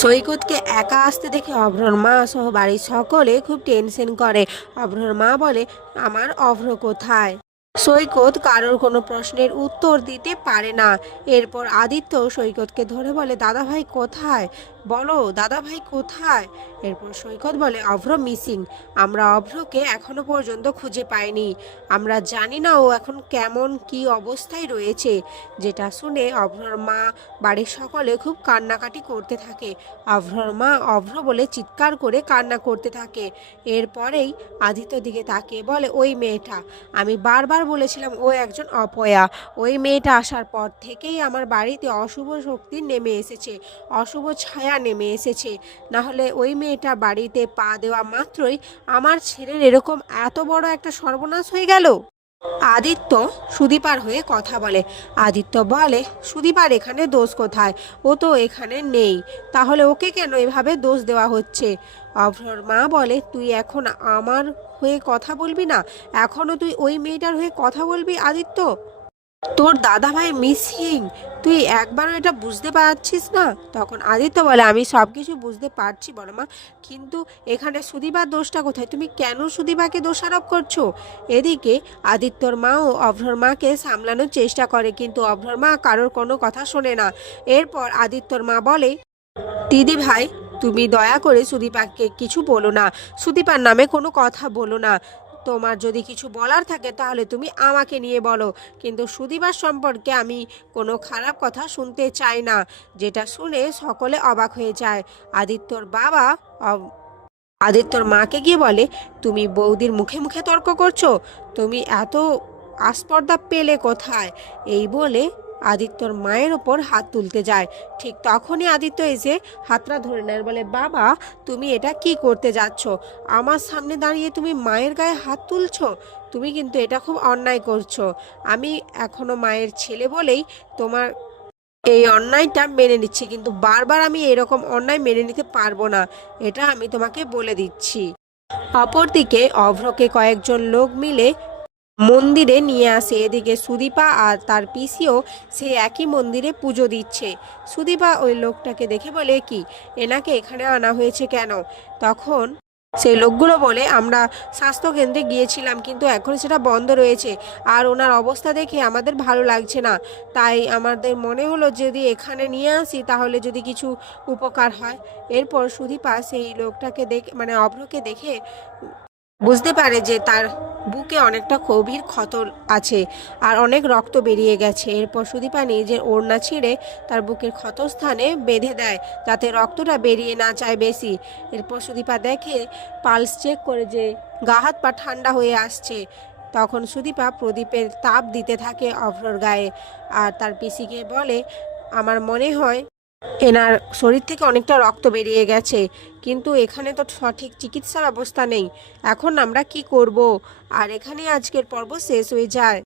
সৈকতকে একা আসতে দেখে অভ্রর মা সহ বাড়ির সকলে খুব টেনশন করে। অভ্রর মা বলে, আমার অভ্র কোথায়? সৈকত কারোর কোনো প্রশ্নের উত্তর দিতে পারে না। এরপর আদিত্য সৈকতকে ধরে বলে, দাদা ভাই কোথায়? বলো দাদা ভাই কোথায়? এরপর সৈকত বলে, অভ্র মিসিং। আমরা অভ্রকে এখনো পর্যন্ত খুঁজে পাইনি। আমরা জানি না ও এখন কেমন কি অবস্থায় রয়েছে। যেটা শুনে অভ্রর মা বাড়ির সকলে খুব কান্নাকাটি করতে থাকে। অভ্রর মা অভ্র বলে চিৎকার করে কান্না করতে থাকে। এরপরেই আদিত্য দিকে তাকিয়ে বলে, ওই মেয়েটা, আমি বারবার বলেছিলাম ও একজন অপয়া। ওই মেয়েটা আসার পর থেকেই আমার বাড়িতে অশুভ শক্তি নেমে এসেছে, অশুভ ছায়া নেমে এসেছে। না হলে ওই মেয়েটা বাড়িতে পা দেওয়া মাত্রই আমার ছেলের এরকম এত বড় একটা সর্বনাশ হয়ে গেল। আদিত্য সুদীপার হয়ে কথা বলে। আদিত্য বলে, সুদীপার এখানে দোষ কোথায়? ও তো এখানে নেই, তাহলে ওকে কেন এভাবে দোষ দেওয়া হচ্ছে? অভ্রর মা বলে, তুই এখন আমার হয়ে কথা বলবি না? এখনো তুই ওই মেয়েটার হয়ে কথা বলবি আদিত্য? তোর দাদা ভাই মিসিং, তুই একবারও এটা বুঝতে পারছিস না? তখন আদিত্য বলে, আমি সব কিছু বুঝতে পারছি বড় মা, কিন্তু এখানে সুদীপার দোষটা কোথায়? তুমি কেন সুদীপাকে দোষারোপ করছো? এদিকে আদিত্যর মাও অভ্রর মাকে সামলানোর চেষ্টা করে, কিন্তু অভ্রর মা কারোর কোনো কথা শোনে না। এরপর আদিত্যর মা বলে, দিদি ভাই, তুমি দয়া করে সুদীপাকে কিছু বলো না, সুদীপার নামে কোনো কথা বলো না। তোমার যদি কিছু বলার থাকে তাহলে তুমি আমাকে নিয়ে বলো, কিন্তু সুদীপার সম্পর্কে আমি কোনো খারাপ কথা শুনতে চাই না। যেটা শুনে সকলে অবাক হয়ে যায়। আদিত্যর বাবা আদিত্যর মাকে গিয়ে বলে, তুমি বৌদির মুখে মুখে তর্ক করছো, তুমি এত আস্পর্ধা পেলে কোথায়? এই বলে আদিত্যর মায়ের ওপর হাত তুলতে যায়। ঠিক তখনই আদিত্য এসে হাতটা ধরে নেয়, বলে, বাবা, তুমি এটা কি করতে যাচ্ছ? আমার সামনে দাঁড়িয়ে তুমি মায়ের গায়ে হাত তুলছো? তুমি কিন্তু এটা খুব অন্যায় করছো। আমি এখনো মায়ের ছেলে বলেই তোমার এই অন্যায়টা মেনে নিচ্ছি, কিন্তু বারবার আমি এরকম অন্যায় মেনে নিতে পারবো না, এটা আমি তোমাকে বলে দিচ্ছি। অপরদিকে অভ্রকে কয়েকজন লোক মিলে মন্দিরে নিয়ে আসে। এদিকে সুদীপা আর তার পিসিও সে একই মন্দিরে পুজো দিচ্ছে। সুদীপা ওই লোকটাকে দেখে বলে, কি, এনাকে এখানে আনা হয়েছে কেন? তখন সেই লোকগুলো বলে, আমরা স্বাস্থ্যকেন্দ্রে গিয়েছিলাম, কিন্তু এখন সেটা বন্ধ রয়েছে, আর ওনার অবস্থা দেখে আমাদের ভালো লাগছে না, তাই আমাদের মনে হলো যদি এখানে নিয়ে আসি তাহলে যদি কিছু উপকার হয়। এরপর সুদীপা সেই লোকটাকে দেখে, মানে অভ্রকে দেখে বুঝতে পারে যে তার বুকে অনেকটা গভীর ক্ষত আছে আর অনেক রক্ত বেরিয়ে গেছে। এরপর সুদীপা নিজের ওড়না ছিঁড়ে তার বুকের ক্ষতস্থানে বেঁধে দেয়, যাতে রক্তটা বেরিয়ে না যায় বেশি। এরপর সুদীপা দেখে, পালস চেক করে যে গা হাত পা ঠান্ডা হয়ে আসছে। তখন সুদীপা প্রদীপের তাপ দিতে থাকে অভ্রর গায়ে, আর তার পিসিকে বলে, আমার মনে হয় এনার শরীর থেকে অনেকটা রক্ত বেরিয়ে গেছে, কিন্তু এখানে তো সঠিক চিকিৎসা ব্যবস্থা নেই। এখন আমরা কি করব? আর এখানে আজকের পর্ব শেষ হয়ে যায়।